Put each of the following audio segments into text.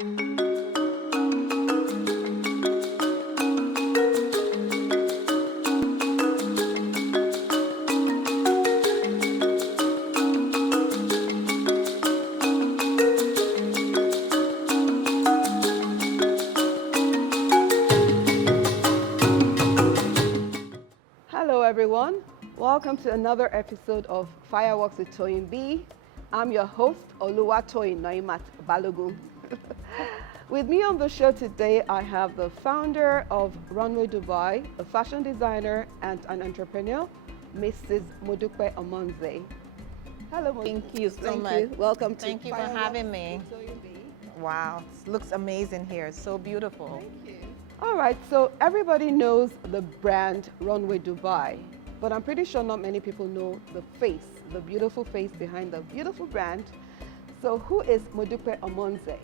Hello, everyone. Welcome to another episode of Fireworks with Toyeen B. I'm your host, Oluwatoyin Noimat Balogun. With me on the show today, I have the founder of Runway Dubai, a fashion designer and an entrepreneur, Mrs. Modupe Omonze. Hello, Modupe. Thank you so much. Thank you. Welcome to Thank you for Fireworks having me. with Toyeen B. Wow, it looks amazing here. It's so beautiful. Thank you. All right, so everybody knows the brand Runway Dubai, but I'm pretty sure not many people know the face, the beautiful face behind the beautiful brand. So who is Modupe Omonze?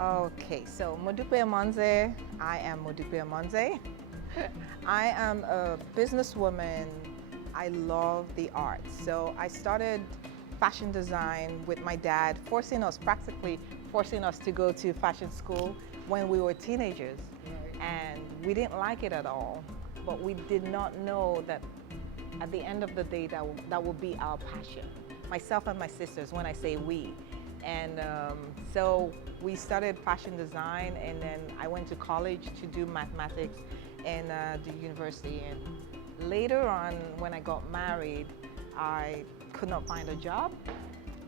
Okay, so Modupe Omonze, I am Modupe Omonze. I am a businesswoman. I love the arts. So I started fashion design with my dad, practically forcing us to go to fashion school when we were teenagers. And we didn't like it at all, but we did not know that at the end of the day that would be our passion. Myself and my sisters, when I say we. And so we started fashion design, and then I went to college to do mathematics in the university. And later on, when I got married, I could not find a job,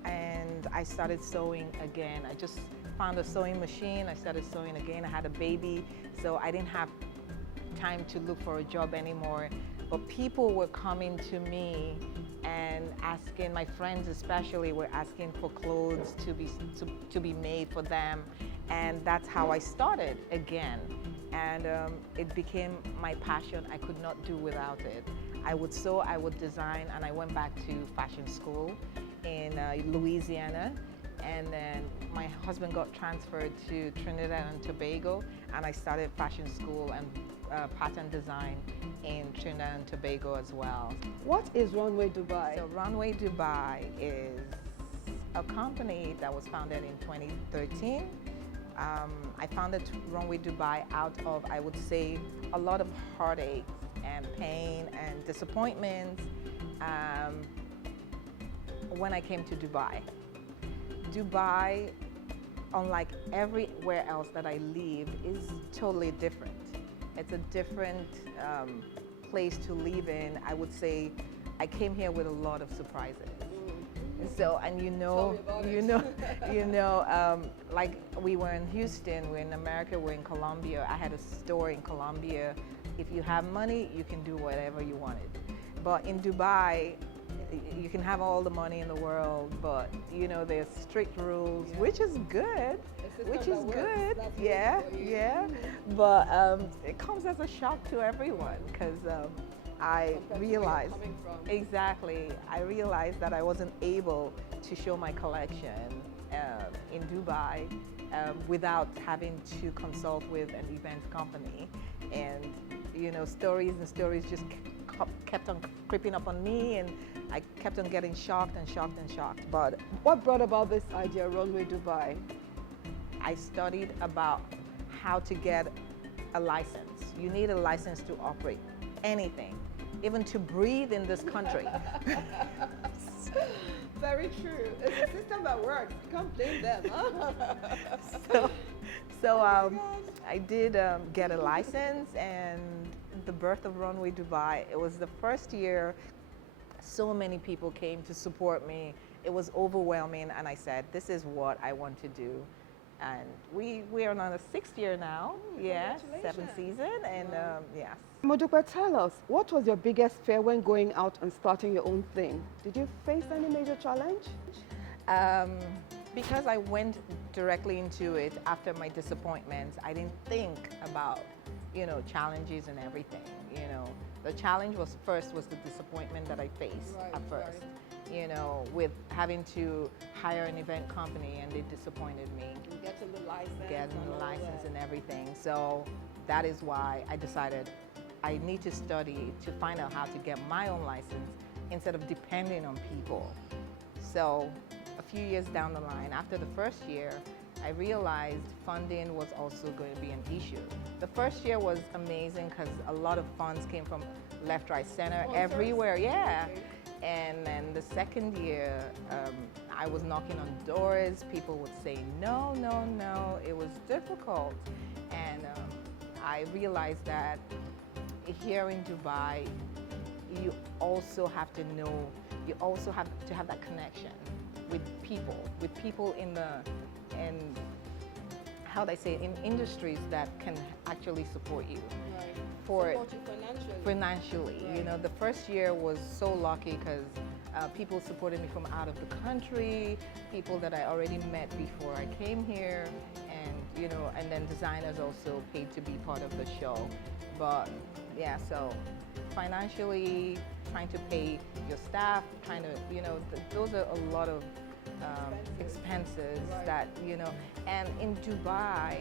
and I started sewing again. I just found a sewing machine. I started sewing again. I had a baby, so I didn't have time to look for a job anymore. But people were coming to me and asking, my friends especially were asking for clothes to be made for them. And that's how I started again. And it became my passion. I could not do without it. I would sew, I would design, and I went back to fashion school in Louisiana. And then my husband got transferred to Trinidad and Tobago, and I started fashion school and pattern design in Trinidad and Tobago as well. What is Runway Dubai? So Runway Dubai is a company that was founded in 2013. I founded Runway Dubai out of, I would say, a lot of heartaches and pain and disappointments when I came to Dubai. Dubai, unlike everywhere else that I lived, is totally different. It's a different place to live in. I would say I came here with a lot of surprises. So, and like we were in Houston, we're in America, we're in Colombia. I had a store in Colombia. If you have money, you can do whatever you wanted. But in Dubai, you can have all the money in the world, but there's strict rules, which is good. Yeah. But it comes as a shock to everyone because I realized that I wasn't able to show my collection in Dubai without having to consult with an event company, and stories just kept on creeping up on me, and I kept on getting shocked. But What brought about this idea, Runway Dubai? I studied about how to get a license. You need a license to operate anything, even to breathe in this country. Very true. It's a system that works. You can't blame them. Huh? So I did get a license, and the birth of Runway Dubai, it was the first year so many people came to support me. It was overwhelming, and I said, this is what I want to do. And we are on a 6th year now. Yeah, 7th season, and yes. Modupe, tell us, what was your biggest fear when going out and starting your own thing? Did you face any major challenge? Because I went directly into it after my disappointments, I didn't think about, challenges and everything. The challenge was the disappointment that I faced at first. With having to hire an event company, and they disappointed me. Getting the license and everything. So that is why I decided I need to study to find out how to get my own license instead of depending on people. So a few years down the line, after the first year, I realized funding was also going to be an issue. The first year was amazing because a lot of funds came from left, right, center, everywhere. Yeah. Okay. And then the second year, I was knocking on doors. People would say no, no, no. It was difficult. And I realized that here in Dubai, you also have to know, you also have to have that connection with people in the, and how do I say, in industries that can actually support you. Right. For Support you financially. Right. You know, the first year was so lucky because people supported me from out of the country, people that I already met before I came here, and you know, and then designers also paid to be part of the show. But yeah, so financially, trying to pay your staff, trying to, you know, those are a lot of expenses Right. that, you know, and in Dubai,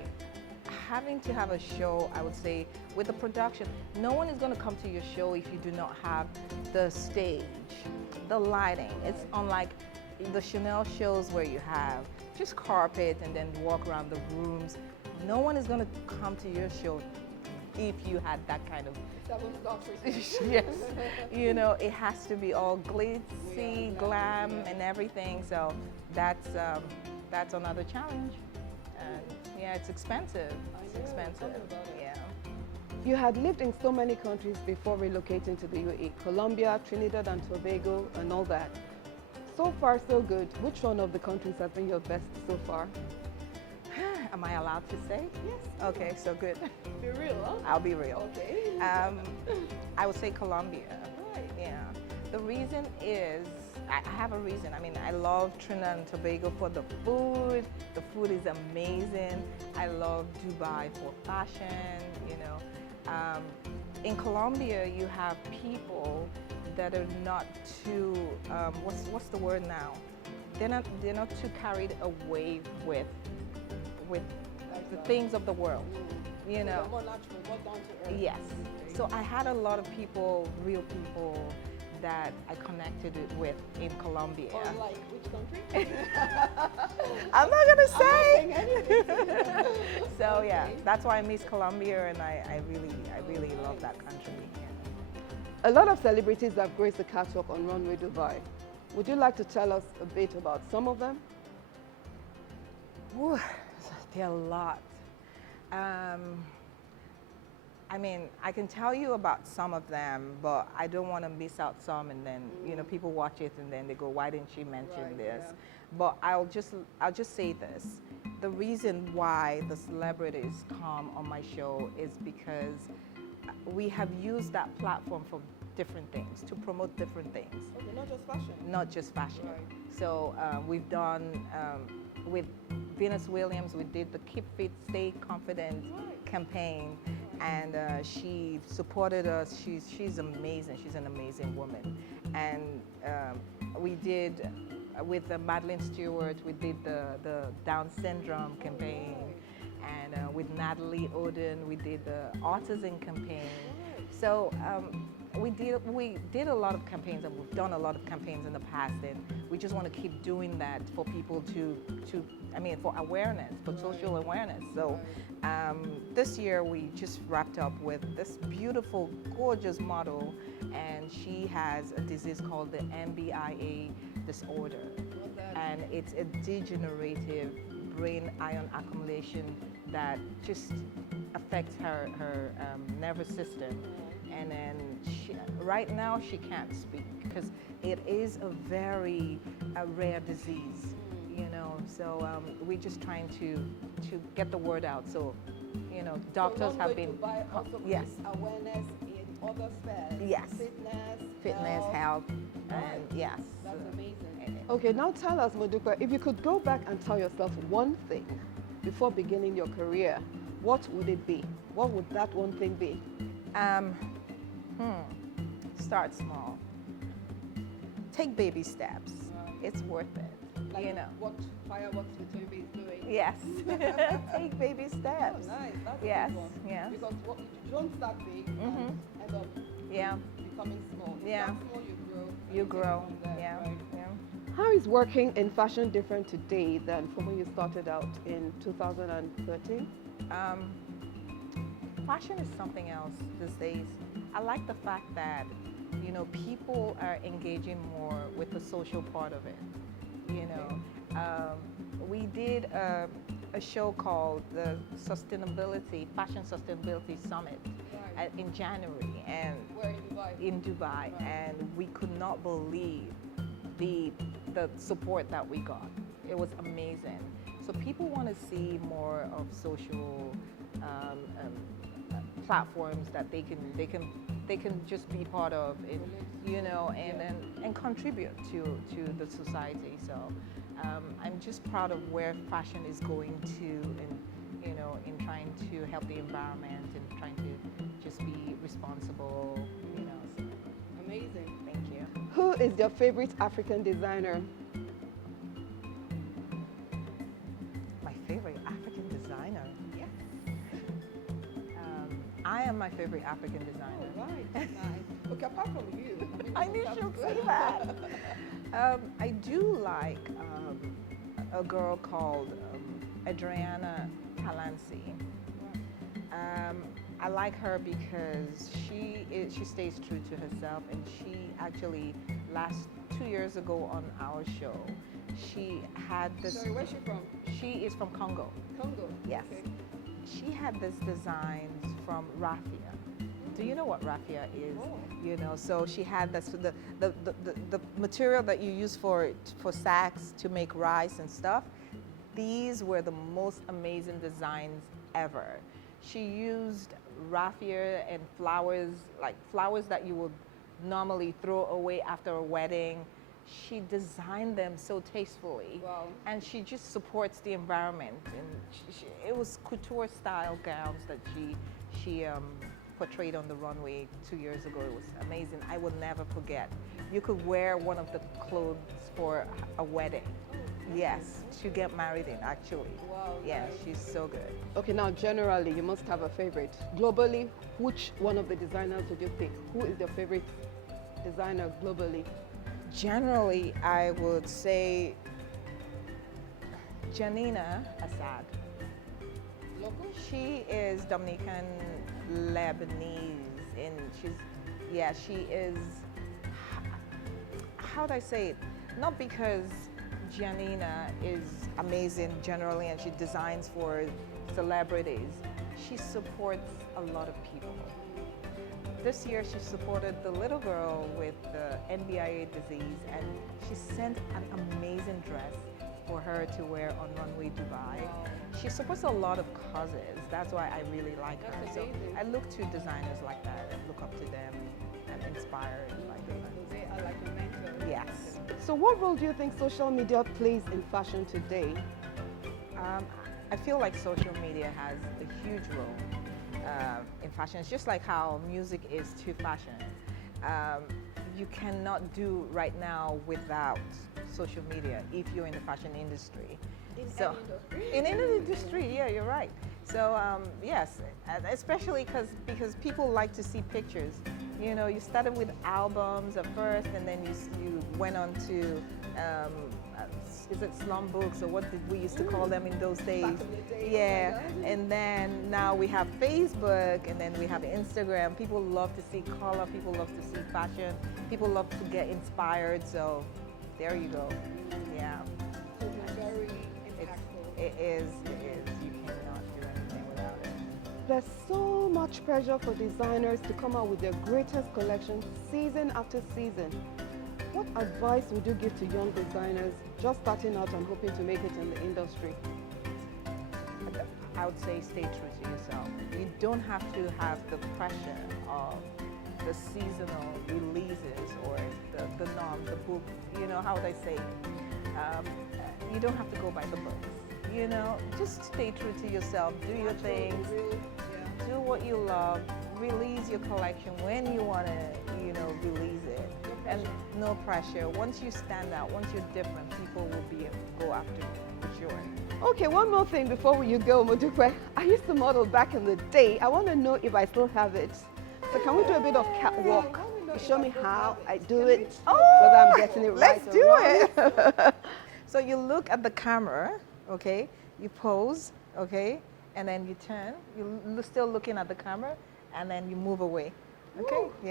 having to have a show, I would say, with the production, no one is going to come to your show if you do not have the stage, the lighting. It's unlike the Chanel shows where you have just carpet and then walk around the rooms. No one is going to come to your show if you had that kind of 7-star treatment. yes, you know, it has to be all glitzy, Yeah, glam, yeah. and everything. So that's another challenge. And yeah, it's expensive. It's I know, expensive. tell me about it. Yeah. You had lived in so many countries before relocating to the UAE, Colombia, Trinidad and Tobago, and all that. So far, so good. Which one of the countries has been your best so far? Am I allowed to say? Yes. Okay, so good. Be real, huh? I'll be real. Okay. I would say Colombia. Right. Yeah. The reason is, I have a reason. I mean, I love Trinidad and Tobago for the food. The food is amazing. I love Dubai for fashion, you know. In Colombia, you have people that are not too, what's the word now? They're not too carried away with the things of the world, you know. More natural, more down to earth. Yes. So I had a lot of people, real people, that I connected with in Colombia. Or like which country? I'm not gonna I'm not say. saying anything. So yeah, Okay. that's why I miss Colombia, and I really love that country. Yeah. A lot of celebrities have graced the catwalk on Runway Dubai. Would you like to tell us a bit about some of them? Whew, there are a lot. I mean, I can tell you about some of them, but I don't want to miss out some, and then you know, people watch it and then they go, "Why didn't she mention Right, this?" yeah. But I'll just say this: the reason why the celebrities come on my show is because we have used that platform for different things, to promote different things, Okay, not just fashion. not just fashion. Right. So we've done with Venus Williams, we did the Keep Fit, Stay Confident Right. campaign, and she supported us. She's amazing. She's an amazing woman. And we did with Madeline Stewart, we did the Down syndrome campaign, and with Natalie Oden, we did the autism campaign. So we did a lot of campaigns, and we've done a lot of campaigns in the past, and we just want to keep doing that for people to I mean, for awareness, for social awareness. So this year we just wrapped up with this beautiful, gorgeous model, and she has a disease called the MBIA disorder, and it's a degenerative brain ion accumulation that just affects her nervous system. And then right now she can't speak because it is a very rare disease, you know. So we're just trying to get the word out. So, you know, doctors have been yes, awareness in other spheres. Yes. Fitness, health, Right. and yes. That's uh, amazing. Okay, now tell us, Modupe, if you could go back and tell yourself one thing before beginning your career, what would it be? What would that one thing be? Start small. Take baby steps. It's worth it. Like you know. what Fireworks with Toyeen B is doing. Yes. Take baby steps. Oh, nice. That's Yes, a good one. yes. Because you don't start big and end up Yeah. becoming small. You Yeah. start small, you grow. and You take it grow. from there, Yeah. right? Yeah. How is working in fashion different today than from when you started out in 2013? Um, Fashion is something else these days. I like the fact that, people are engaging more with the social part of it. You know, we did a show called the Fashion Sustainability Summit in January, and Where in Dubai? in Dubai, and we could not believe the support that we got. It was amazing. So people want to see more of social platforms that they can just be part of, and contribute to the society. So I'm just proud of where fashion is going to, in trying to help the environment and trying to just be responsible. So Amazing. thank you. Who is your favorite African designer? My favorite African designer. Yes. I am my favorite African designer. Oh, right. Nice. Okay, apart from you. I knew she would say that. I do like a girl called Adriana Talansi. I like her because she stays true to herself, and she actually 2 years ago on our show, she had this. Sorry, where's she from? She is from Congo. Congo. Yes. Okay. She had this designs from raffia. Do you know what raffia is? Oh. So she had this, the material that you use for sacks to make rice and stuff. These were the most amazing designs ever. She used raffia and flowers, like flowers that you would normally throw away after a wedding. She designed them so tastefully. Wow. And she just supports the environment. And it was couture style gowns that she portrayed on the runway 2 years ago. It was amazing. I will never forget. You could wear one of the clothes for a wedding. Yes, to get married in, actually. Wow. Yeah, Nice. she's so good. Okay, now generally, you must have a favorite. Globally, which one of the designers would you pick? Who is your favorite designer globally? Generally, I would say Janina Assad. Local? She is Dominican Lebanese, and she is, how do I say it? Not because Janina is amazing generally and she designs for celebrities. She supports a lot of people. This year she supported the little girl with the NBIA disease, and she sent an amazing dress for her to wear on Runway Dubai. Wow. She supports a lot of causes. That's why I really like her. That's So amazing. I look to designers like that and look up to them and inspired by them. They are like a mentor. Yes. So what role do you think social media plays in fashion today? I feel like social media has a huge role in fashion. It's just like how music is to fashion. You cannot do right now without social media if you're in the fashion industry. In any industry, yeah, you're right. So yes, especially because people like to see pictures. You started with albums at first, and then you went on to is it slum books, or what did we used to call them in those days? Back in the day, Yeah, oh my God. and then now we have Facebook, and then we have Instagram. People love to see color. People love to see fashion. People love to get inspired. So there you go. Yeah. It's very impactful. It is. You cannot do anything without it. There's so much pressure for designers to come out with their greatest collection season after season. What advice would you give to young designers just starting out and hoping to make it in the industry? I would say stay true to yourself. You don't have to have the pressure of the seasonal releases or the norm, the book. How would I say? You don't have to go by the books. Just stay true to yourself. Do your things. Do what you love. Release your collection when you want to, release it. And no pressure. Once you stand out, once you're different, people will go after you, for sure. Okay, one more thing before you go, Modupe. I used to model back in the day. I want to know if I still have it. So can we do a bit of catwalk? show me how I do it, Oh, whether I'm getting it right let's or do wrong. it. So you look at the camera, okay? You pose, okay? And then you turn. You're still looking at the camera, and then you move away, okay? Woo. Yeah.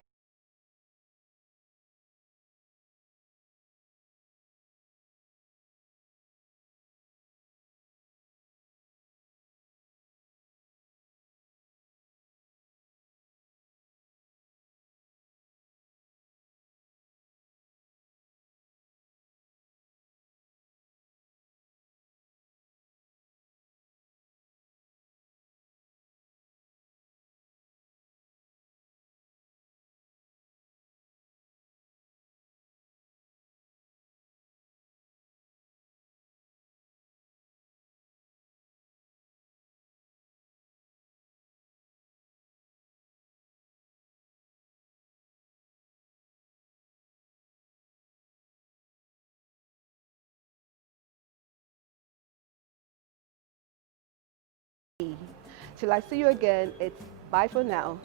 Till I see you again, it's bye for now.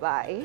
Bye.